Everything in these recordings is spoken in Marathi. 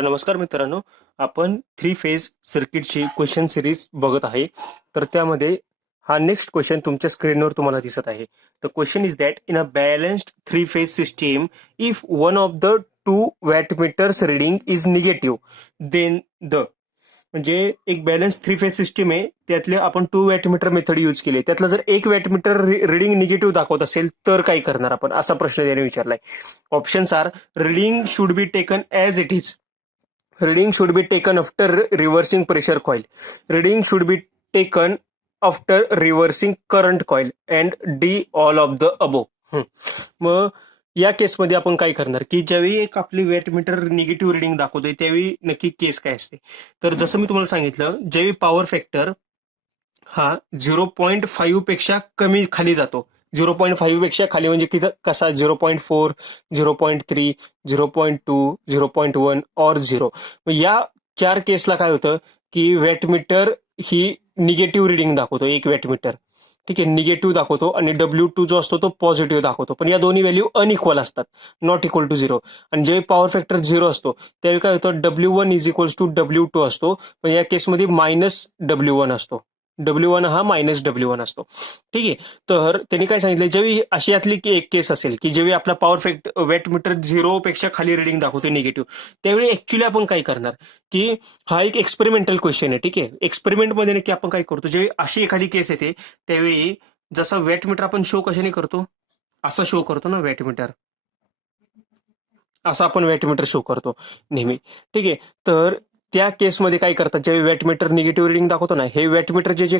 तर नमस्कार मित्रांनो, आपण थ्री फेज सर्किटची क्वेश्चन सिरीज बघत आहे. तर त्यामध्ये हा नेक्स्ट क्वेश्चन तुमच्या स्क्रीनवर तुम्हाला दिसत आहे. The question is that in a balanced three phase system if one of the two wattmeters reading is negative then the म्हणजे एक बॅलन्स थ्री फेज सिस्टीम आहे, त्यातले आपण टू वॅटमीटर मेथड यूज केले. त्यातलं जर एक वॅटमीटर रिडिंग निगेटिव्ह दाखवत असेल तर काय करणार आपण, असा प्रश्न त्याने विचारलाय. Options are reading should be taken as it is, reading should be taken after reversing pressure coil, reading should be taken after reversing current coil and D all of the above. मग या केसमध्ये आपण काय करणार की ज्यावेळी एक आपली वॅटमीटर निगेटिव्ह रिडिंग दाखवतोय त्यावेळी नक्की केस काय असते. तर जसं मी तुम्हाला सांगितलं, ज्यावेळी पॉवर फॅक्टर हा 0.5 पेक्षा कमी खाली जातो, 0.5 पेक्षा खाली म्हणजे किती कसा, 0.4, 0.3, 0.2, 0.1 और 0. या चार केसला काय होतं की वॅटमीटर ही निगेटिव्ह रिडिंग दाखवतो, एक वॅटमीटर ठीक आहे निगेटिव्ह दाखवतो आणि W2 जो असतो तो पॉझिटिव्ह दाखवतो, पण या दोन्ही व्हॅल्यू अनइक्वल असतात, नॉट इक्वल टू 0. आणि जे पॉवर फॅक्टर 0 असतो त्यावेळी काय होतं, W1 is equals to W2 असतो, पण या केसमध्ये मायनस W1 असतो, W1 हा मायनस W1 असतो. ठीक आहे. तर त्यांनी काय सांगितलं, जेव्हा अशी यातली एक केस असेल की जेव्हा आपला पॉवर वॅटमीटर 0 पेक्षा खाली रिडिंग दाखवतो निगेटिव्ह, त्यावेळी ऍक्च्युली आपण काय करणार की हा एक एक्सपेरिमेंटल क्वेश्चन आहे. ठीक आहे. एक्सपेरिमेंटमध्ये नक्की आपण काय करतो, जेव्हा अशी एखादी केस येते त्यावेळी जसा वॅटमीटर आपण शो कशाने करतो, असा शो करतो ना वॅटमीटर, असा आपण वॅटमीटर शो करतो नेहमी. ठीक आहे. तर त्या केसमध्ये काय करतात, ज्यावेळी वॅटमीटर निगेटिव्ह रिडिंग दाखवतो ना, हे वॅटमीटरचे जे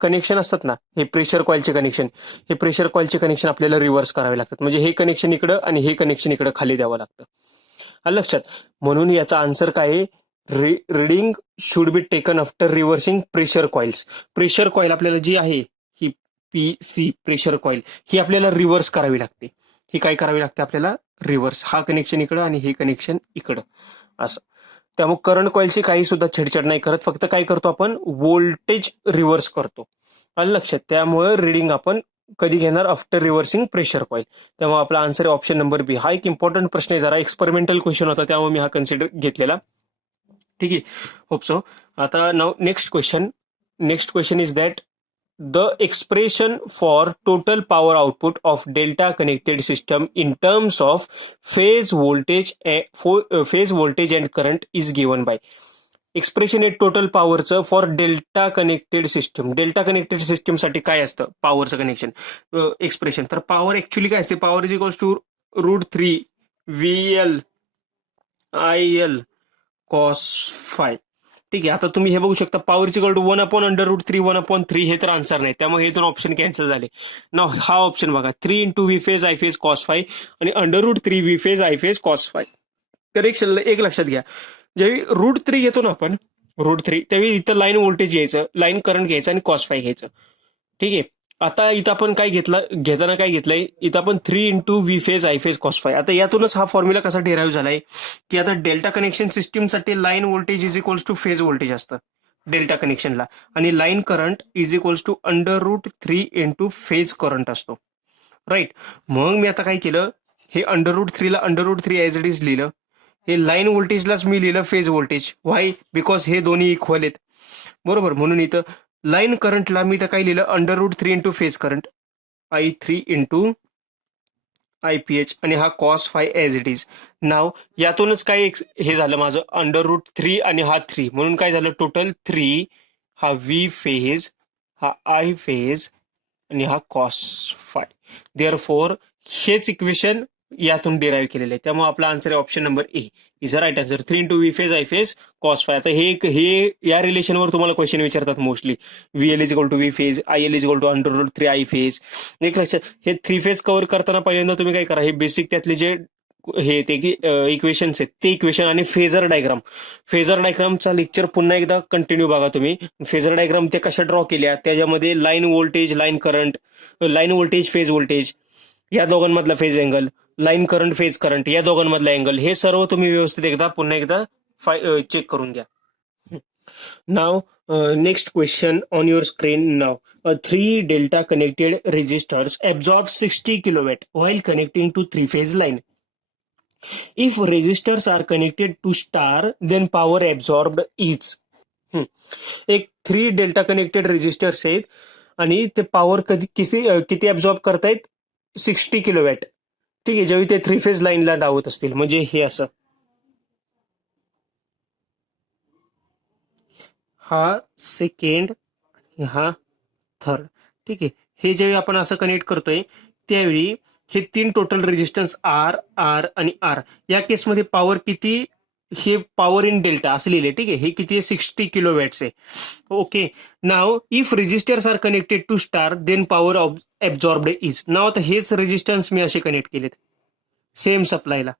कनेक्शन असतात ना, हे प्रेशर कॉइलचे कनेक्शन, हे प्रेशर कॉइलचे कनेक्शन आपल्याला रिव्हर्स करावे लागतात. म्हणजे हे कनेक्शन इकडं आणि हे कनेक्शन इकडं खाली द्यावं लागतं. आलं लक्षात. म्हणून याचा आन्सर काय आहे, reading should be taken after reversing pressure coils. Pressure coil आपल्याला जी आहे ही PC प्रेशर कॉइल ही आपल्याला रिव्हर्स करावी लागते. ही काय करावी लागते आपल्याला, रिव्हर्स. हा कनेक्शन इकडं आणि हे कनेक्शन इकडं असं. त्यामुळे करंट कॉइलची काही सुद्धा छेडछाड नाही करत, फक्त काय करतो आपण, व्होल्टेज रिव्हर्स करतो. आलं लक्षात. त्यामुळे रिडिंग आपण कधी घेणार, आफ्टर रिव्हर्सिंग प्रेशर कॉइल. त्यामुळे आपला आन्सर आहे ऑप्शन नंबर बी. हा एक इम्पॉर्टंट प्रश्न आहे, जरा एक्सपेरिमेंटल क्वेश्चन होता त्यामुळे मी हा कन्सिडर घेतलेला. ठीक आहे. Hope so. आता now next question is that the expression for total power output of delta connected system in terms of phase voltage and current is given by. Expression आहे टोटल पॉवरचं for delta connected system. Delta connected system साठी काय असतं पॉवरचं कनेक्शन एक्सप्रेशन. तर पॉवर ऍक्च्युली काय असते, power is equals to √3 VL IL cos phi. ठीक आहे. आता तुम्ही हे बघू शकता, पॉवरची इक्वल टू 1/√3 1/3, हे तर आन्सर नाही, त्यामुळे हे दोन ऑप्शन कॅन्सल झाले. नाव हा ऑप्शन बघा, 3 into V phase I phase cos five आणि √3 V phase I phase cos five. तर एक लक्षात घ्या, ज्यावेळी √3 घेतो ना आपण, √3 त्यावेळी इथं लाईन व्होल्टेज घ्यायचं, लाईन करंट घ्यायचं आणि कॉस फाय घ्यायचं. ठीक आहे. आता इथं आपण काय घेताना काय घेतलंय, इथं आपण 3 into V phase I phase cos phi. आता यातूनच हा फॉर्म्युला कसा डिराईव्ह झालाय की आता डेल्टा कनेक्शन सिस्टीमसाठी line voltage is equals to phase voltage असतं डेल्टा कनेक्शनला, आणि line current is equals to √3 into phase current असतो. राईट. मग मी आता काय केलं, हे √3ला √3 ॲज इट इज लिहिलं, हे लाईन व्होल्टेजलाच मी लिहिलं फेज व्होल्टेज. वाय? बिकॉज हे दोन्ही इक्वल आहेत, बरोबर. म्हणून इथं लाईन करंटला मी तर काय लिहिलं, √3 into phase current I3 into IPH आणि हा cos phi as it is. Now यातूनच काय हे झालं माझं, √3 आणि हा 3, म्हणून काय झालं टोटल 3, हा V फेज, हा I फेज आणि हा कॉस फाय. देअरफॉर हेच इक्वेशन यातून डिराईव्ह केलेले आहे. त्यामुळे आपला आन्सर आहे option number A is a right answer. 3 into V phase I phase cos phi. आता हे या रिलेशनवर तुम्हाला क्वेश्चन विचारतात mostly. VL is equal to V phase, IL is equal to √3 I phase. एक लक्षात, हे 3 फेज कव्हर करताना पहिल्यांदा तुम्ही काय करा, हे बेसिक त्यातले जे हे ते की इक्वेशन्स आहेत ते इक्वेशन आणि फेजर डायग्रामचा लेक्चर पुन्हा एकदा कंटिन्यू बघा तुम्ही. फेजर डायग्राम ते कशा ड्रॉ केल्या, त्याच्यामध्ये line voltage, line current, line voltage phase voltage या दोघांमधला phase angle, line current phase current या दोघांमधला अँगल, हे सर्व तुम्ही व्यवस्थित एकदा पुन्हा एकदा चेक करून घ्या. Now next question on your screen now. 3 delta connected resistors absorb 60 kilowatt while connecting to 3 phase line. If resistors are connected to star then power absorbed is. एक 3 डेल्टा कनेक्टेड रेजिस्टर्स आहेत आणि ते पॉवर किती ऍब्झॉर्ब करतायत 60 किलोवॅट. ठीक आहे, ज्यावेळी ते 3 फेज लाईनला लावत असतील, म्हणजे हे असं हा सेकंड हा थर्ड. ठीक आहे, हे जेव्हा आपण असं कनेक्ट करतोय त्यावेळी हे 3 टोटल रेजिस्टन्स आर आर आणि आर, या केसमध्ये पॉवर किती, हे पॉवर इन डेल्टा असं लिहिले. ठीक आहे, हे किती आहे 60 किलोवॅट्स आहे. Okay, now if resistors are connected to star then power absorbed is. Now आता हेच रेजिस्टन्स मी असे कनेक्ट केलेत सेम सप्लायला,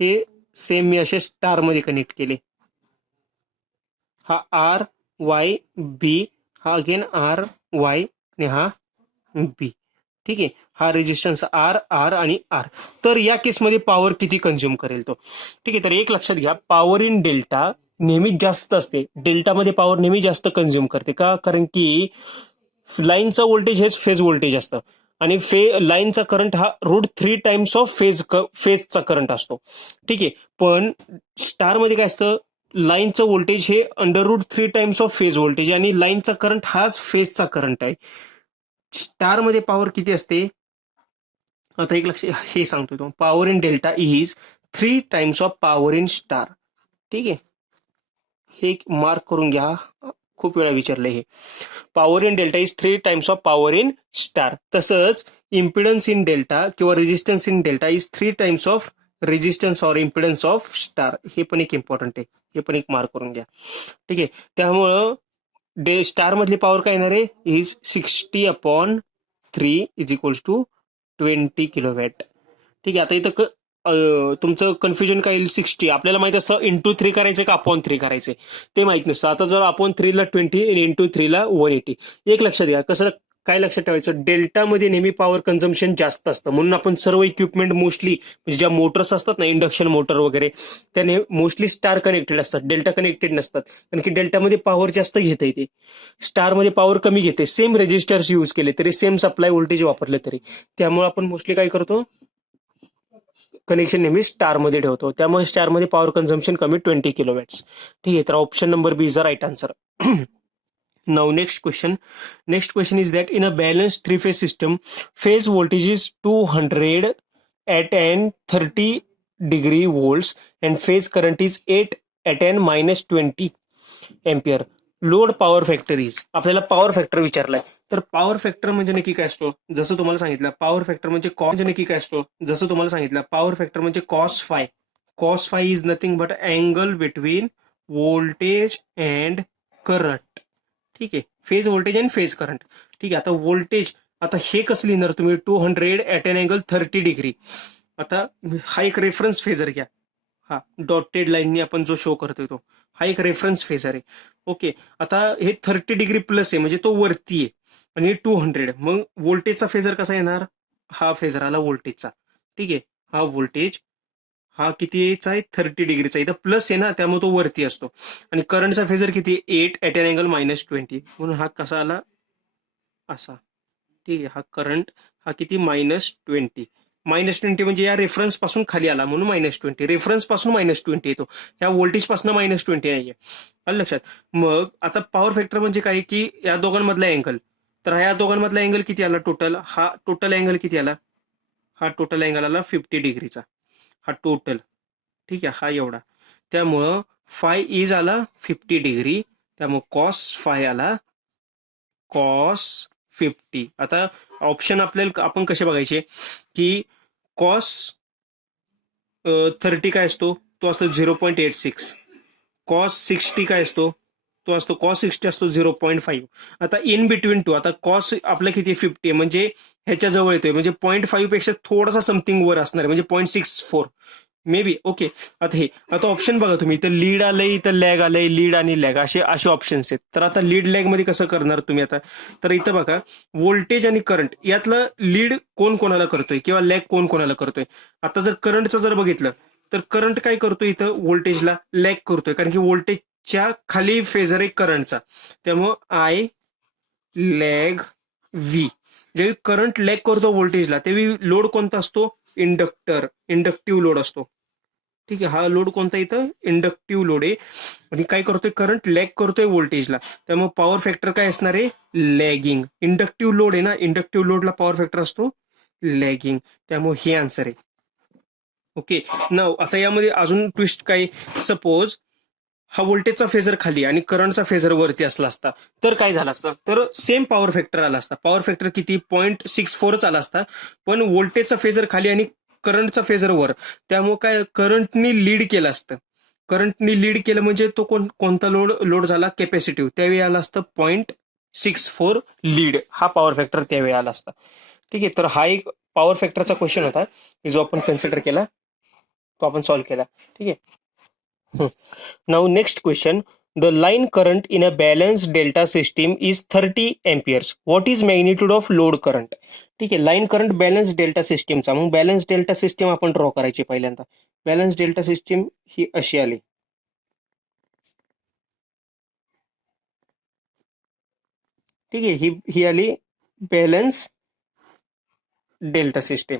हे सेम मी असे स्टार मध्ये कनेक्ट केले. हा आर वाय बी, हा अगेन आर वाय आणि हा बी. ठीक आहे, हा रेजिस्टन्स आर आर आणि आर. तर या केसमध्ये पॉवर किती कंझ्युम करेल तो. ठीक आहे, तर एक लक्षात घ्या, पॉवर इन डेल्टा नेहमी जास्त असते. डेल्टामध्ये पॉवर नेहमी जास्त कंझ्युम करते का, कारण की लाईनचा व्होल्टेज हेच फेज व्होल्टेज असतं आणि लाईनचा करंट हा √3 टाइम्स ऑफ फेजचा करंट असतो. ठीक आहे, पण स्टार मध्ये काय असतं, लाईनचं व्होल्टेज हे √3 टाइम्स ऑफ फेज व्होल्टेज आणि लाईनचा करंट हाच फेजचा करंट आहे. स्टार मध्ये पॉवर किती असते, आता एक लक्ष हे सांगतो तो, power in delta is 3 times of power in star. ठीक आहे, हे मार्क करून घ्या, खूप वेळा विचारलंय हे. Power in delta is 3 times of power in star. तसंच इम्पिडन्स इन डेल्टा किंवा resistance in delta is 3 times of resistance or impedance of star. हे पण एक इम्पॉर्टंट आहे, हे पण एक मार्क करून घ्या. ठीक आहे, त्यामुळं स्टार मधली पॉवर काय येणार आहे, is 60/3 is equals to 20 kilowatt. ठीक आहे, आता इथं तुमचं कन्फ्युजन काय येईल, 60 आपल्याला माहित असं इंटू 3 करायचं का अपॉन 3 करायचे ते माहित नसतं. आता जर अपॉन 3 ला 20 आणि इंटू 3 ला 180. एक लक्षात घ्या, कसं काय लक्षात ठेवायचं, डेल्टामध्ये नेहमी पॉवर कन्झम्पशन जास्त असतं, म्हणून आपण सर्व इक्विपमेंट मोस्टली म्हणजे ज्या मोटर्स असतात ना, इंडक्शन मोटर वगैरे, त्याने मोस्टली स्टार कनेक्टेड असतात, डेल्टा कनेक्टेड नसतात, कारण की डेल्टामध्ये पॉवर जास्त घेता येते, स्टारमध्ये पॉवर कमी घेते. सेम रेजिस्टर्स यूज केले तरी, सेम सप्लाय व्होल्टेज वापरले तरी, त्यामुळे आपण मोस्टली काय करतो, कनेक्शन नेहमी स्टार मध्ये ठेवतो. त्यामुळे स्टार मध्ये पॉवर कन्झम्पशन कमी 20 किलोवॅट्स. ठीक आहे, तर option number B is the right answer. Now next question. Next question is that in a balanced three-phase system, phase voltage is 200 at an 30 degree volts and phase current is 8 at an -20 ampere. Load power factor is, आपल्याला पॉवर फॅक्टर विचारलाय. तर पॉवर फॅक्टर म्हणजे नक्की काय असतो, जसं तुम्हाला सांगितलं, पॉवर फॅक्टर म्हणजे म्हणजे नक्की काय असतो, जसं तुम्हाला सांगितलं, पॉवर फॅक्टर म्हणजे cos phi. Cos five is nothing but angle between voltage and current. ठीक आहे, phase voltage and phase current. ठीक आहे, आता व्होल्टेज, आता हे कसं लिहिणार तुम्ही, 200 ॲट अन अँगल 30 डिग्री. आता हा एक रेफरन्स फेजर घ्या, हा डॉटेड लाईननी आपण जो शो करतोय तो, हा एक रेफरन्स फेजर आहे. ओके, आता हे 30 डिग्री प्लस आहे म्हणजे तो वरती आहे आणि 200, मग व्होल्टेजचा फेजर कसा येणार, हा फेजर आला व्होल्टेजचा. ठीक आहे, हा व्होल्टेज हा कितीचा आहे 30 डिग्रीचा, इथं प्लस आहे ना त्यामुळे तो वरती असतो. आणि करंटचा फेजर किती, 8 ॲट अन अँगल -20, म्हणून हा कसा आला असा. ठीक आहे, हा करंट हा किती -20. -20 म्हणजे या रेफरन्स पासून खाली आला म्हणून -20, रेफरन्स पासून -20 येतो, या व्होल्टेज पासून -20 नाहीये. आलं लक्षात. मग आता पॉवर फॅक्टर म्हणजे काय की या दोघांमधला अँगल, तर या दोघांमधला अँगल किती आला टोटल, हा टोटल अँगल किती आला, हा टोटल अँगल आला 50 डिग्रीचा, हा टोटल. ठीक आहे, हा एवढा, त्यामुळं फाय इज आला 50 डिग्री, त्यामुळं कॉस फाय आला कॉस 50. आता ऑप्शन आपल्याला आपण कसे बघायचे की कॉस 30 काय असतो, तो असतो 0.86. कॉस 60 काय असतो, तो असतो कॉस 60 असतो 0.5. आता इन बिटवीन टू, आता कॉस आपलं किती 50 म्हणजे ह्याच्या जवळ येतोय, म्हणजे 0.5 पेक्षा थोडासा समथिंग वर असणार आहे, म्हणजे 0.64 मे बी. ओके, आता ऑप्शन बघा तुम्ही, इथं लीड आलंय, इथं लॅग आलंय, लीड आणि लॅग असे ऑप्शन्स आहेत. तर आता लीड लॅग मध्ये कसं करणार तुम्ही आता, तर इथं बघा व्होल्टेज आणि करंट यातलं लीड कोण कोणाला करतोय किंवा लॅग कोण कोणाला करतोय. आता जर करंटचं जर बघितलं तर करंट काय करतोय, इथं व्होल्टेजला लॅग करतोय, कारण की व्होल्टेजच्या खाली फेजर आहे करंटचा, त्यामुळं आय लॅग व्ही. जेव्हा करंट लॅग करतो व्होल्टेजला, तेव्हा लोड कोणता असतो, इंडक्टिव्ह लोड असतो. ठीक आहे, हा लोड कोणता इथं इंडक्टिव्ह लोड आहे आणि काय करतोय करंट लॅग करतोय व्होल्टेजला, त्यामुळे पॉवर फॅक्टर काय असणार आहे लॅगिंग. इंडक्टिव्ह लोड आहे ना, इंडक्टिव्ह लोडला पॉवर फॅक्टर असतो लॅगिंग, त्यामुळे हे आन्सर आहे. ओके ना, आता यामध्ये अजून ट्विस्ट काय, सपोज हा व्होल्टेजचा फेजर खाली आणि करंटचा फेजर वरती असला असता तर काय झालं असतं, तर सेम पॉवर फॅक्टर आला असता. पॉवर फॅक्टर किती 0.64 आला असता, पण व्होल्टेजचा फेजर खाली आणि करंटचा फेजर वर, त्यामुळे काय करंटनी लीड केलं असतं. करंटनी लीड केलं म्हणजे तो कोणता लोड झाला कॅपॅसिटिव्ह, त्यावेळी आला असतं 0.64 लीड, हा पॉवर फॅक्टर त्यावेळी आला असता. ठीक आहे, तर हा एक पॉवर फॅक्टरचा क्वेश्चन होता जो आपण कन्सिडर केला, तो आपण सॉल्व्ह केला. ठीक आहे. Now next question, the line current in a balanced delta system is 30 amperes. What is magnitude of load current? ठीक आहे, लाईन करंट बॅलन्स डेल्टा सिस्टीमचा. मग बॅलन्स डेल्टा सिस्टीम आपण ड्रॉ करायची पहिल्यांदा. बॅलन्स डेल्टा सिस्टीम ही अशी आली. ठीक आहे, ही आली बॅलन्स डेल्टा सिस्टीम.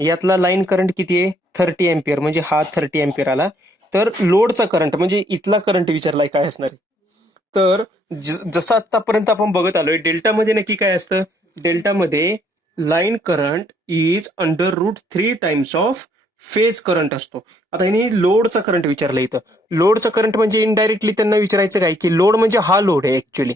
यातला लाईन करंट किती आहे 30 एम्पियर, म्हणजे हा 30 एम्पियर आला. तर लोडचा करंट म्हणजे इथला करंट विचारलाय काय असणार आहे, तर जसं आतापर्यंत आपण बघत आलोय डेल्टामध्ये नक्की काय असतं, डेल्टामध्ये line current is under root 3 times of phase current असतो. आता यांनी लोडचा करंट विचारला इथं. लोडचा करंट म्हणजे इनडायरेक्टली त्यांना विचारायचं काय की लोड म्हणजे हा लोड आहे ऍक्च्युली,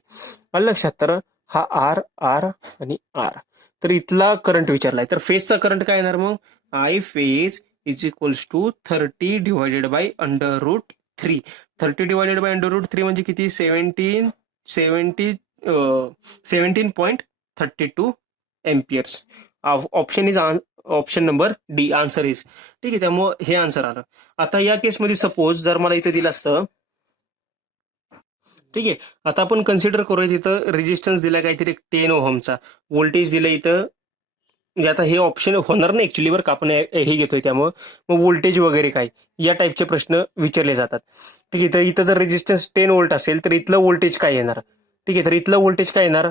आलं लक्षात. तर हा आर आर आणि आर, तर इथला करंट विचारलाय, तर फेजचा करंट काय येणार मग, I phase is equals to 30 divided by under root 3. 30 divided by under root 3 म्हणजे किती 17.32 amperes. Option is option number D, answer is. ठीक आहे, त्यामुळे हे आन्सर आलं. आता या केसमध्ये सपोज जर मला इथं दिलं असतं, ठीक आहे, आता आपण कन्सिडर करूया तिथं रेजिस्टन्स दिला काहीतरी 10 ओहमचा, व्होल्टेज दिलं इथं, म्हणजे आता हे ऑप्शन होणार नाही ऍक्च्युली बरं का, आपण हे घेतोय त्यामुळं. मग व्होल्टेज वगैरे काय या टाईपचे प्रश्न विचारले जातात. ठीक आहे, तर इथं जर रेजिस्टन्स 10 व्होल्ट असेल तर इथलं व्होल्टेज काय येणार. ठीक आहे, तर इथलं व्होल्टेज काय येणार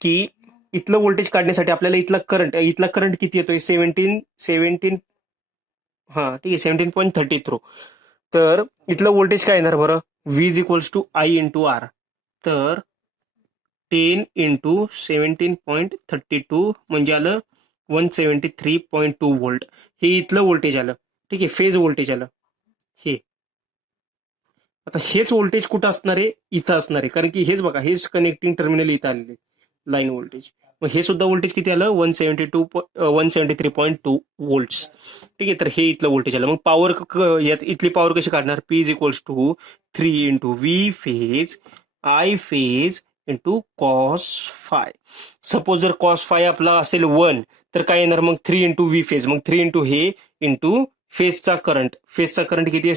की इथलं व्होल्टेज काढण्यासाठी आपल्याला इथला करंट किती येतोय 17 हा ठीक आहे 17.32. तर इथलं व्होल्टेज काय येणार बरं, V is equals to I into R. तर 10 इंटू 17.32 म्हणजे आलं 173.2 व्होल्ट, हे इथलं व्होल्टेज आलं. ठीक आहे, फेज व्होल्टेज आलं हे. आता हेच व्होल्टेज कुठं असणार आहे, इथं असणार आहे, कारण की हेच बघा, हेच कनेक्टिंग टर्मिनल इथं आलेले लाईन व्होल्टेज. मग हे सुद्धा व्होल्टेज किती आलं 173.2 व्होल्ट. ठीक आहे, तर हे इथलं व्होल्टेज आलं. मग पॉवर यात इथली पॉवर कशी काढणार, P is equals to 3 into V phase I phase into cos phi. Suppose जर कॉस फाय आपला असेल 1, तर काय येणार मग 3 इंटू व्ही फेज, मग 3 इंटू हे इंटू फेजचा करंट किती आहे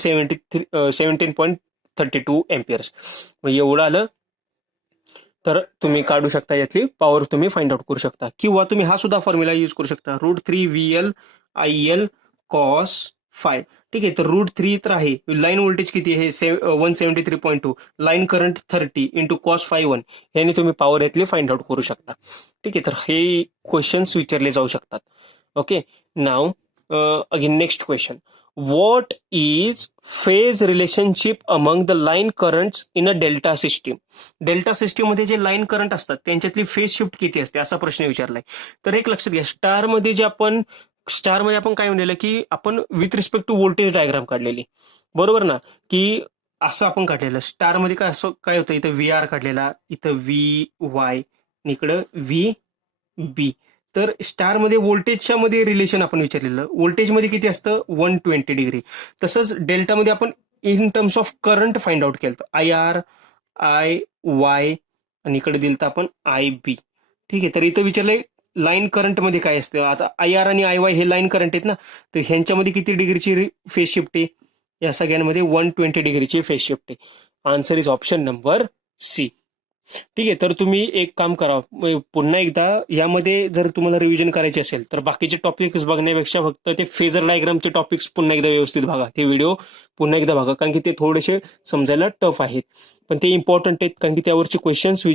17.32 एम्पियर्स. मग एवढं आलं. तर तुम्ही काढू शकता, यातली पॉवर तुम्ही फाइंड आउट करू शकता, किंवा तुम्ही हा सुद्धा फॉर्म्युला यूज करू शकता, √3 VL IL कॉस फाय. ठीक आहे, तर √3 तर आहे, लाईन व्होल्टेज किती आहे 173.2, line current 30 into cos five 1, याने तुम्ही पॉवर यातली फाइंड आउट करू शकता. ठीक आहे, तर हे क्वेश्चन्स विचारले जाऊ शकतात. Okay, now again next question, what is phase relationship among the line currents in a delta system? Delta system मध्ये जे लाईन करंट असतात त्यांच्यातली फेज शिफ्ट किती असते असा प्रश्न विचारलाय. तर एक लक्षात घ्या, स्टार मध्ये आपण काय म्हणलेलं की आपण with respect to voltage diagram काढलेली, बरोबर ना, की असं आपण काढलेलं. स्टार मध्ये काय असं काय होतं, इथं व्ही आर काढलेला, इथं व्ही वाय, इकडं व्ही बी. तर स्टार मध्ये व्होल्टेजच्या मध्ये रिलेशन आपण विचारलेलं, व्होल्टेजमध्ये किती असतं 120 डिग्री. तसंच डेल्टामध्ये आपण in terms of current find out केलं, आय आर आय वाय आणि इकडे दिलं तर आपण आय बी. ठीक आहे, तर इथं विचारलंय लाईन करंट मध्ये काय असतं. आता आय आर आणि आय वाय हे लाईन करंट आहेत ना, तर ह्यांच्यामध्ये किती डिग्रीची फेज शिफ्ट आहे, या सगळ्यांमध्ये 120 डिग्रीची फेज शिफ्ट आहे. Answer is option number C. ठीक आहे, तर तुम्ही एक काम करा, पुन्हा एकदा यामध्ये जर तुम्हाला रिव्हिजन करायचे असेल तर बाकीचे टॉपिक्स बघण्यापेक्षा फक्त ते फेजर डायग्रामचे टॉपिक्स पुन्हा एकदा व्यवस्थित बघा, ते व्हिडिओ पुन्हा एकदा बघा, कारण की ते थोडेसे समजायला टफ आहेत, पण ते इम्पॉर्टंट आहेत, कारण की त्यावरचे क्वेश्चन्स